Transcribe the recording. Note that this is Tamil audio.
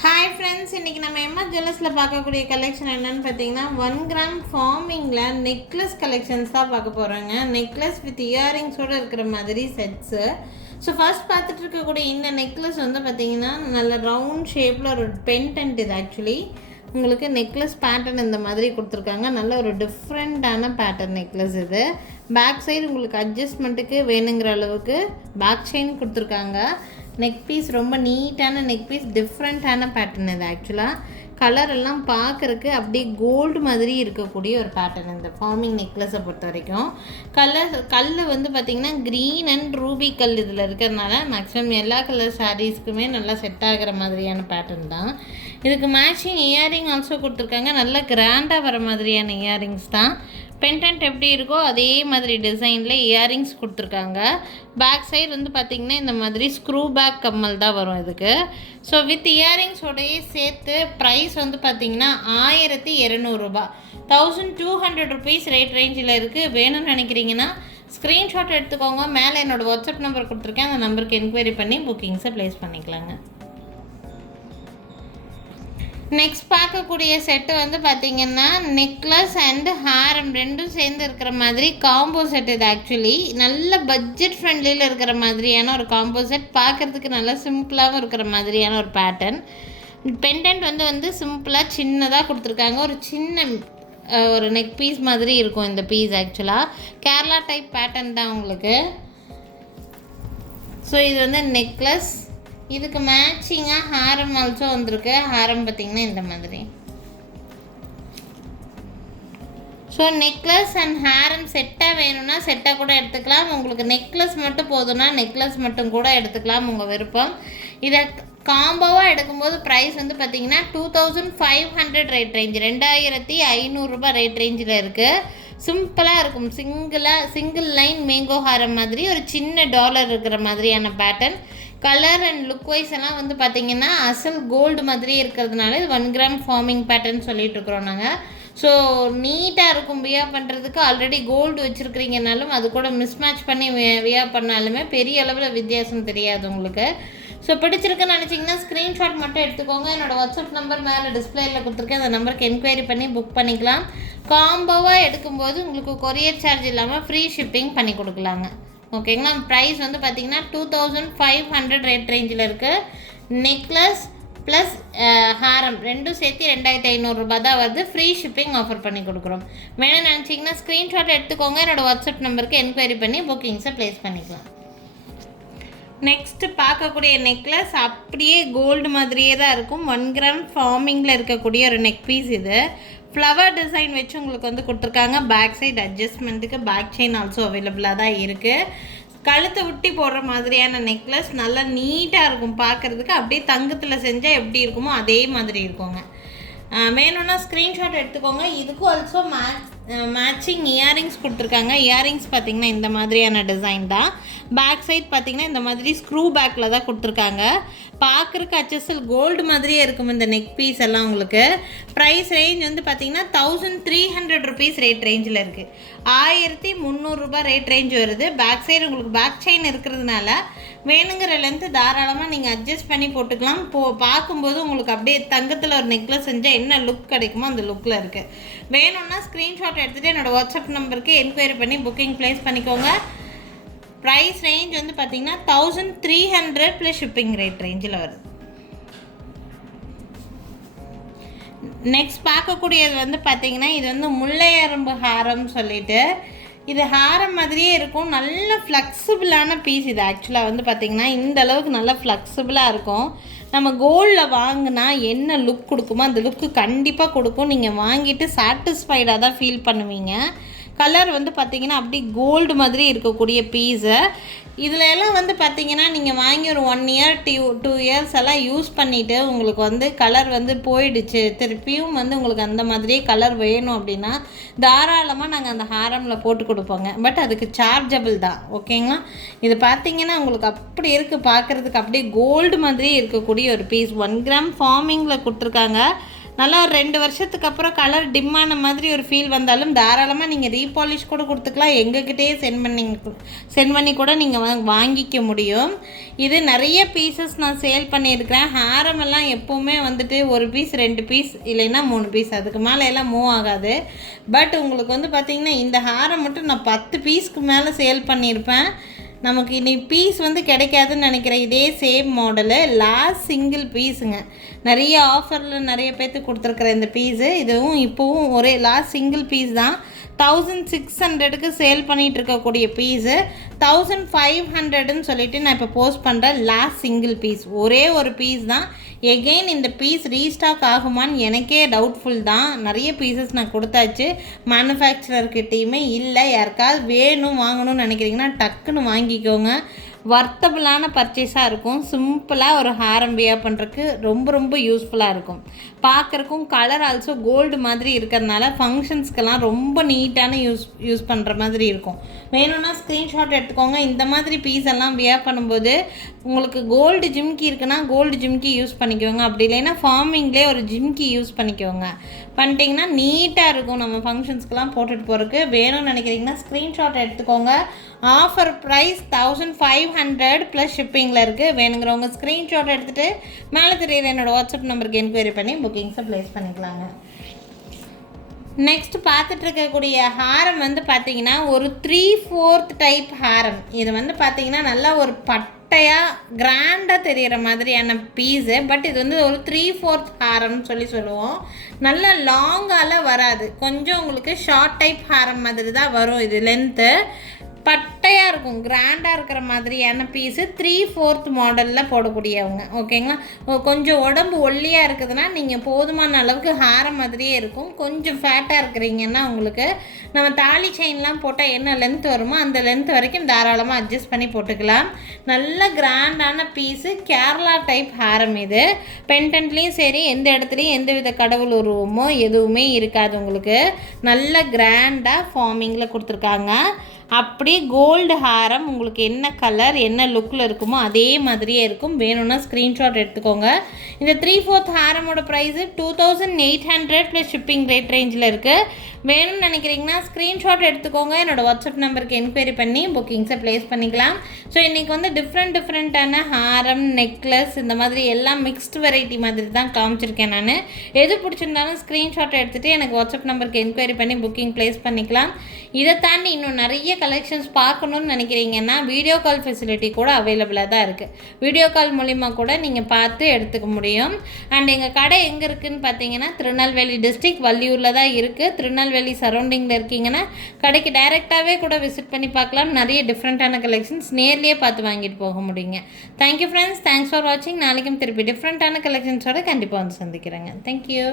ஹாய் ஃப்ரெண்ட்ஸ், இன்றைக்கி நம்ம எம்ஆர் ஜுவல்லர்ஸில் பார்க்கக்கூடிய கலெக்ஷன் என்னென்னு பார்த்தீங்கன்னா 1 கிராம் ஃபார்மிங்கில் நெக்லஸ் கலெக்ஷன்ஸ் தான் பார்க்க போகிறோங்க. நெக்லஸ் வித் இயரிங்ஸோடு இருக்கிற மாதிரி செட்ஸு. ஸோ ஃபர்ஸ்ட் பார்த்துட்டு இருக்கக்கூடிய இந்த நெக்லஸ் வந்து பார்த்திங்கன்னா நல்ல ரவுண்ட் ஷேப்பில் ஒரு பென்டென்ட். இது ஆக்சுவலி உங்களுக்கு நெக்லஸ் பேட்டர்ன் இந்த மாதிரி கொடுத்துருக்காங்க. நல்ல ஒரு டிஃப்ரெண்ட்டான பேட்டர்ன் நெக்லஸ் இது. பேக் சைடு உங்களுக்கு அட்ஜஸ்ட்மெண்ட்டுக்கு வேணுங்கிற அளவுக்கு பேக் செயின் கொடுத்துருக்காங்க. நெக் பீஸ் ரொம்ப நீட்டான நெக் பீஸ், டிஃப்ரெண்ட்டான பேட்டர்ன் இது. ஆக்சுவலாக கலர் எல்லாம் பார்க்குறக்கு அப்படியே கோல்டு மாதிரி இருக்கக்கூடிய ஒரு பேட்டர்ன் இந்த ஃபார்மிங் நெக்லஸை பொறுத்த வரைக்கும். கல் வந்து பார்த்திங்கன்னா க்ரீன் அண்ட் ரூபி கல் இதில் இருக்கிறதுனால மேக்ஸிமம் எல்லா கலர் சாரீஸ்க்குமே நல்லா செட் ஆகிற மாதிரியான பேட்டர்ன் தான். இதுக்கு மேட்சிங் இயரிங் ஆல்சோ கொடுத்துருக்காங்க. நல்லா கிராண்டாக வர மாதிரியான இயரிங்ஸ் தான். பென்டென்ட் எப்படி இருக்கோ அதே மாதிரி டிசைனில் இயரிங்ஸ் கொடுத்துருக்காங்க. பேக் சைடு வந்து பார்த்திங்கன்னா இந்த மாதிரி ஸ்க்ரூ பேக் கம்மல் தான் வரும் இதுக்கு. ஸோ வித் இயரிங்ஸோடையே சேர்த்து ப்ரைஸ் வந்து பார்த்திங்கன்னா 1200 ரூபா, 1200 ருபீஸ் ரேட் ரேஞ்சில் இருக்குது. வேணும்னு நினைக்கிறீங்கன்னா ஸ்க்ரீன்ஷாட் எடுத்துக்கோங்க. மேலே என்னோடய வாட்ஸ்அப் நம்பர் கொடுத்துருக்கேன். அந்த நம்பருக்கு என்கொயரி பண்ணி புக்கிங்ஸை ப்ளேஸ் பண்ணிக்கலாங்க. நெக்ஸ்ட் பார்க்கக்கூடிய செட்டு வந்து பார்த்திங்கன்னா நெக்லஸ் அண்டு ஹாரம் ரெண்டும் சேர்ந்து இருக்கிற மாதிரி காம்போ செட். இது ஆக்சுவலி நல்ல பட்ஜெட் ஃப்ரெண்ட்லியில் இருக்கிற மாதிரியான ஒரு காம்போ செட். பார்க்குறதுக்கு நல்லா சிம்பிளாகவும் இருக்கிற மாதிரியான ஒரு பேட்டர்ன். பெண்டன்ட் வந்து சிம்பிளாக சின்னதாக கொடுத்துருக்காங்க. ஒரு சின்ன ஒரு நெக் பீஸ் மாதிரி இருக்கும் இந்த பீஸ். ஆக்சுவலாக கேரளா டைப் பேட்டர்ன் தான் உங்களுக்கு. ஸோ இது வந்து நெக்லஸ். இதுக்கு மேட்சிங்காக ஹாரம் ஆல்சோ வந்திருக்கு. ஹாரம் பார்த்திங்கன்னா இந்த மாதிரி. ஸோ நெக்லஸ் அண்ட் ஹாரம் செட்டாக வேணும்னா செட்டாக கூட எடுத்துக்கலாம். உங்களுக்கு நெக்லஸ் மட்டும் போதும்னா நெக்லஸ் மட்டும் கூட எடுத்துக்கலாம், உங்கள் விருப்பம். இதை காம்போவாக எடுக்கும்போது ப்ரைஸ் வந்து பார்த்திங்கன்னா 2500 ரேட் ரேஞ்ச், 2500 ரூபாய் ரேட் ரேஞ்சில் இருக்குது. சிம்பிளாக இருக்கும். சிங்கிள் லைன் மேங்கோ ஹாரம் மாதிரி ஒரு சின்ன டாலர் இருக்கிற மாதிரியான pattern. Colour and look wise எல்லாம் வந்து பார்த்திங்கன்னா அசல் கோல்டு மாதிரி இருக்கிறதுனால இது 1 கிராம் ஃபார்மிங் பேட்டர்ன் சொல்லிட்டு இருக்கிறோம் நாங்கள். ஸோ நீட்டாக இருக்கும். வியர் பண்ணுறதுக்கு ஆல்ரெடி கோல்டு வச்சுருக்கிறீங்கனாலும் அது கூட மிஸ்மேட்ச் பண்ணி வியர் பண்ணாலுமே பெரிய அளவில் வித்தியாசம் தெரியாது உங்களுக்கு. ஸோ பிடிச்சிருக்குன்னு நினச்சிங்கன்னா ஸ்க்ரீன்ஷாட் மட்டும் எடுத்துக்கோங்க. என்னோடய வாட்ஸ்அப் நம்பர் மேலே டிஸ்பிளேயில் கொடுத்துருக்கேன். அந்த நம்பருக்கு என்கொயரி பண்ணி புக் பண்ணிக்கலாம். காம்போவாக எடுக்கும்போது உங்களுக்கு கொரியர் சார்ஜ் இல்லாமல் ஃப்ரீ ஷிப்பிங் பண்ணி கொடுக்கலாங்க. ஓகேங்களா. ப்ரைஸ் வந்து பார்த்திங்கன்னா 2500 ரேட் ரேஞ்சில் இருக்குது. நெக்லஸ் ப்ளஸ் ஹாரம் ரெண்டும் சேர்த்து 2500 ரூபா தான் வருது. ஃப்ரீ ஷிப்பிங் ஆஃபர் பண்ணி கொடுக்குறோம். வேணும்னு நினச்சிங்கன்னா ஸ்க்ரீன்ஷாட் எடுத்துக்கோங்க. என்னோடய வாட்ஸ்அப் நம்பருக்கு என்கொயரி பண்ணி புக்கிங்ஸை ப்ளேஸ் பண்ணிக்கலாம். நெக்ஸ்ட்டு பார்க்கக்கூடிய நெக்லஸ் அப்படியே கோல்டு மாதிரியே தான் இருக்கும். 1 கிராம் ஃபார்மிங்கில் இருக்கக்கூடிய ஒரு நெக் பீஸ் இது. ஃப்ளவர் டிசைன் வச்சு உங்களுக்கு வந்து கொடுத்துருக்காங்க. பேக் சைடு அட்ஜஸ்ட்மெண்ட்டுக்கு பேக் செயின் ஆல்சோ அவைலபிளாக தான் இருக்குது. கழுத்தை விட்டி போடுற மாதிரியான நெக்லஸ் நல்லா நீட்டாக இருக்கும் பார்க்குறதுக்கு. அப்படியே தங்கத்தில் செஞ்சால் எப்படி இருக்குமோ அதே மாதிரி இருக்குங்க. வேணும்னா ஸ்க்ரீன்ஷாட் எடுத்துக்கோங்க. இதுக்கும் ஆல்சோ மேட்சிங் இயரிங்ஸ் கொடுத்துருக்காங்க. இயரிங்ஸ் பார்த்திங்கன்னா இந்த மாதிரியான டிசைன் தான். பேக் சைட் பார்த்திங்கன்னா இந்த மாதிரி ஸ்க்ரூ பேக்கில் தான் கொடுத்துருக்காங்க. பார்க்குறக்கு அச்சசல் கோல்டு மாதிரியே இருக்கும் இந்த நெக் பீஸ் எல்லாம் உங்களுக்கு. ப்ரைஸ் ரேஞ்ச் வந்து பார்த்திங்கன்னா 1300 ருபீஸ் ரேட் ரேஞ்சில் இருக்குது. 1300 ரூபாய் ரேட் ரேஞ்ச் வருது. பேக் சைடு உங்களுக்கு பேக் செயின் இருக்கிறதுனால வேணுங்கிற லென்த்து தாராளமாக நீங்கள் அட்ஜஸ்ட் பண்ணி போட்டுக்கலாம். பார்க்கும்போது உங்களுக்கு அப்படியே தங்கத்தில் ஒரு நெக்லஸ் செஞ்சால் என்ன லுக் கிடைக்குமோ அந்த லுக்கில் இருக்குது. வேணும்னா ஸ்க்ரீன்ஷாட் எடுத்துகிட்டு என்னோடய வாட்ஸ்அப் நம்பருக்கு என்கொயரி பண்ணி புக்கிங் ப்ளேஸ் பண்ணிக்கோங்க. ப்ரைஸ் ரேஞ்ச் வந்து பார்த்திங்கன்னா 1300 ப்ளஸ் ஷிப்பிங் ரேட் ரேஞ்சில் வருது. நெக்ஸ்ட் பார்க்கக்கூடியது வந்து பார்த்திங்கன்னா இது வந்து முல்லையரும்பு ஹாரம் சொல்லிட்டு இது ஹாரம் மாதிரியே இருக்கும். நல்ல ஃப்ளெக்சிபிளான பீஸ் இது. ஆக்சுவலாக வந்து பார்த்திங்கன்னா இந்த அளவுக்கு நல்லா ஃப்ளெக்சிபிளாக இருக்கும். நம்ம கோல்டில் வாங்கினா என்ன லுக் கொடுக்குமோ அந்த லுக்கு கண்டிப்பாக கொடுக்கும். நீங்கள் வாங்கிட்டு சாட்டிஸ்ஃபைடாக தான் ஃபீல் பண்ணுவீங்க. கலர் வந்து பார்த்திங்கன்னா அப்படி கோல்டு மாதிரி இருக்கக்கூடிய பீஸு. இதில் எல்லாம் வந்து பார்த்திங்கன்னா நீங்கள் வாங்கி ஒரு 1 இயர் 2 இயர்ஸ் எல்லாம் யூஸ் பண்ணிவிட்டு உங்களுக்கு வந்து கலர் வந்து போயிடுச்சு, திருப்பியும் வந்து உங்களுக்கு அந்த மாதிரியே கலர் வேணும் அப்படின்னா தாராளமாக நாங்கள் அந்த ஹாரமில் போட்டு கொடுப்போங்க. பட் அதுக்கு சார்ஜபிள் தான். ஓகேங்களா. இது பார்த்திங்கன்னா உங்களுக்கு அப்படி இருக்குது. பார்க்குறதுக்கு அப்படியே கோல்டு மாதிரியே இருக்கக்கூடிய ஒரு பீஸ். 1 கிராம் ஃபார்மிங்கில் கொடுத்துருக்காங்க. நல்லா ஒரு 2 வருஷத்துக்கு அப்புறம் கலர் டிம்மான மாதிரி ஒரு ஃபீல் வந்தாலும் தாராளமாக நீங்கள் ரீபாலிஷ் கூட கொடுத்துக்கலாம். எங்ககிட்டயே சென்ட் பண்ணி கூட நீங்கள் வாங்கிக்க முடியும். இது நிறைய பீசஸ் நான் சேல் பண்ணியிருக்கிறேன். ஹாரமெல்லாம் எப்போவுமே வந்துட்டு 1 பீஸ் 2 பீஸ் இல்லைன்னா 3 பீஸ், அதுக்கு மேலே எல்லாம் மூவ் ஆகாது. பட் உங்களுக்கு வந்து பார்த்திங்கன்னா இந்த ஹாரம் மட்டும் நான் 10 பீஸ்க்கு மேலே சேல் பண்ணியிருப்பேன். நமக்கு இனி பீஸ் வந்து கிடைக்காதுன்னு நினைக்கிறேன். இதே சேம் மாடலு லாஸ்ட் சிங்கிள் பீஸுங்க. நிறைய ஆஃபரில் நிறைய பேர்த்துக்கு கொடுத்துருக்குற இந்த பீஸு, இதுவும் இப்போவும் ஒரே லாஸ்ட் சிங்கிள் பீஸ் தான். 1600க்கு சேல் பண்ணிகிட்டு இருக்கக்கூடிய பீஸு 1500ன்னு சொல்லிவிட்டு நான் இப்போ போஸ்ட் பண்ணுறேன். லாஸ்ட் சிங்கிள் பீஸ், ஒரே ஒரு பீஸ் தான். எகெயின் இந்த பீஸ் ரீஸ்டாக் ஆகுமான்னு எனக்கே டவுட்ஃபுல் தான். நிறைய பீசஸ் நான் கொடுத்தாச்சு, மேனுஃபேக்சரர்கிட்டையுமே இல்லை. யாருக்காவது வேணும் வாங்கணும்னு நினைக்கிறீங்கன்னா டக்குன்னு வாங்கிக்கோங்க. வர்த்தபிளான பர்ச்சேஸாக இருக்கும். சிம்பிளாக ஒரு ஹாரம் வியர் பண்ணுறதுக்கு ரொம்ப யூஸ்ஃபுல்லாக இருக்கும். பார்க்குறக்கும் கலர் ஆல்சோ கோல்டு மாதிரி இருக்கிறதுனால ஃபங்க்ஷன்ஸ்க்கெல்லாம் ரொம்ப நீட்டான யூஸ் பண்ணுற மாதிரி இருக்கும். வேணும்னா ஸ்க்ரீன்ஷாட் எடுத்துக்கோங்க. இந்த மாதிரி பீஸ் எல்லாம் வியர் பண்ணும்போது உங்களுக்கு கோல்டு ஜிம்கி இருக்குன்னா கோல்டு ஜிம்கி யூஸ் பண்ணிக்கோங்க. அப்படி இல்லைன்னா ஃபார்மிங்லேயே ஒரு ஜிம்கி யூஸ் பண்ணிக்கோங்க. பண்ணிட்டீங்கன்னா நீட்டாக இருக்கும் நம்ம ஃபங்க்ஷன்ஸ்க்கெலாம் போட்டுட்டு போகிறதுக்கு. வேணும்னு நினைக்கிறீங்கன்னா ஸ்க்ரீன்ஷாட் எடுத்துக்கோங்க. ஆஃபர் ப்ரைஸ் 1500 ப்ளஸ் ஷிப்பிங்கில் இருக்குது. வேணுங்கிறவங்க ஸ்க்ரீன்ஷாட் எடுத்துகிட்டு மேலே தெரியுற என்னோடய வாட்ஸ்அப் நம்பருக்கு என்கொயரி பண்ணி புக்கிங்ஸை ப்ளேஸ் பண்ணிக்கலாங்க. நெக்ஸ்ட் பார்த்துட்டு இருக்கக்கூடிய ஹாரம் வந்து பார்த்திங்கன்னா ஒரு 3/4 டைப் ஹாரம். இது வந்து பார்த்திங்கன்னா நல்லா ஒரு பட்டையாக கிராண்டாக தெரிகிற மாதிரியான பீஸு. பட் இது வந்து ஒரு 3/4 ஹாரம்னு சொல்லுவோம். நல்லா லாங்கால வராது, கொஞ்சம் உங்களுக்கு ஷார்ட் டைப் ஹாரம் மாதிரி தான் வரும். இது லென்த்து பட்டையாக இருக்கும், கிராண்டாக இருக்கிற மாதிரியான பீஸு 3/4 மாடலில் போடக்கூடியவங்க. ஓகேங்களா, கொஞ்சம் உடம்பு ஒல்லியாக இருக்குதுன்னா நீங்கள் போதுமான அளவுக்கு ஹாரம் மாதிரியே இருக்கும். கொஞ்சம் ஃபேட்டாக இருக்கிறீங்கன்னா உங்களுக்கு நம்ம தாலி செயின்லாம் போட்டால் என்ன லென்த் வருமோ அந்த லென்த் வரைக்கும் தாராளமாக அட்ஜஸ்ட் பண்ணி போட்டுக்கலாம். நல்ல கிராண்டான பீஸு, கேரளா டைப் ஹாரம். இது பென்டன்ட்லேயும் சரி, எந்த இடத்துலையும் எந்த வித கடவுள் உருவமோ எதுவுமே இருக்காது. உங்களுக்கு நல்ல கிராண்டாக ஃபார்மிங்கில் கொடுத்துருக்காங்க. அப்படி கோல்டு ஹாரம் உங்களுக்கு என்ன கலர் என்ன லுக்கில் இருக்குமோ அதே மாதிரியே இருக்கும். வேணும்னா ஸ்க்ரீன்ஷாட் எடுத்துக்கோங்க. இந்த 3/4 ஹாரமோட ப்ரைஸு 2800 ப்ளஸ் ஷிப்பிங் ரேஞ்சில் இருக்குது. வேணும்னு நினைக்கிறீங்கன்னா ஸ்க்ரீன்ஷாட் எடுத்துக்கோங்க. என்னோடய வாட்ஸ்அப் நம்பருக்கு என்கொயரி பண்ணி புக்கிங்ஸை ப்ளேஸ் பண்ணிக்கலாம். ஸோ இன்றைக்கி வந்து டிஃப்ரெண்ட்டான ஹாரம், நெக்லஸ், இந்த மாதிரி எல்லாம் மிக்ஸ்டு வெரைட்டி மாதிரி தான் காமிச்சிருக்கேன் நான். எது பிடிச்சிருந்தாலும் ஸ்க்ரீன்ஷாட் எடுத்துகிட்டு எனக்கு வாட்ஸ்அப் நம்பருக்கு என்கொயரி பண்ணி புக்கிங் ப்ளேஸ் பண்ணிக்கலாம். இதை தாண்டி இன்னும் நிறைய கலெக்ஷன்ஸ் பார்க்கணுன்னு நினைக்கிறீங்கன்னா வீடியோ கால் ஃபெசிலிட்டி கூட அவைலபிளாக தான் இருக்குது. வீடியோ கால் மூலிமா கூட நீங்கள் பார்த்து எடுத்துக்க முடியும். அண்ட் எங்கள் கடை எங்கே இருக்குதுன்னு பார்த்தீங்கன்னா திருநெல்வேலி டிஸ்ட்ரிக்ட் வள்ளியூரில் தான் இருக்குது. திருநெல்வேலி சரௌண்டிங்கில் இருக்கீங்கன்னா கடைக்கு டைரெக்டாகவே கூட விசிட் பண்ணி பார்க்கலாம். நிறைய டிஃப்ரெண்ட்டான கலெக்ஷன்ஸ் நேர்லேயே பார்த்து வாங்கிட்டு போக முடியுங்க. தேங்க்யூ ஃப்ரெண்ட்ஸ், தேங்க்ஸ் ஃபார் வாட்சிங். நாளைக்கும் திருப்பி டிஃப்ரெண்ட்டான கலெக்ஷன்ஸோடு கண்டிப்பாக வந்து சந்திக்கிறேங்க. தேங்க்யூ.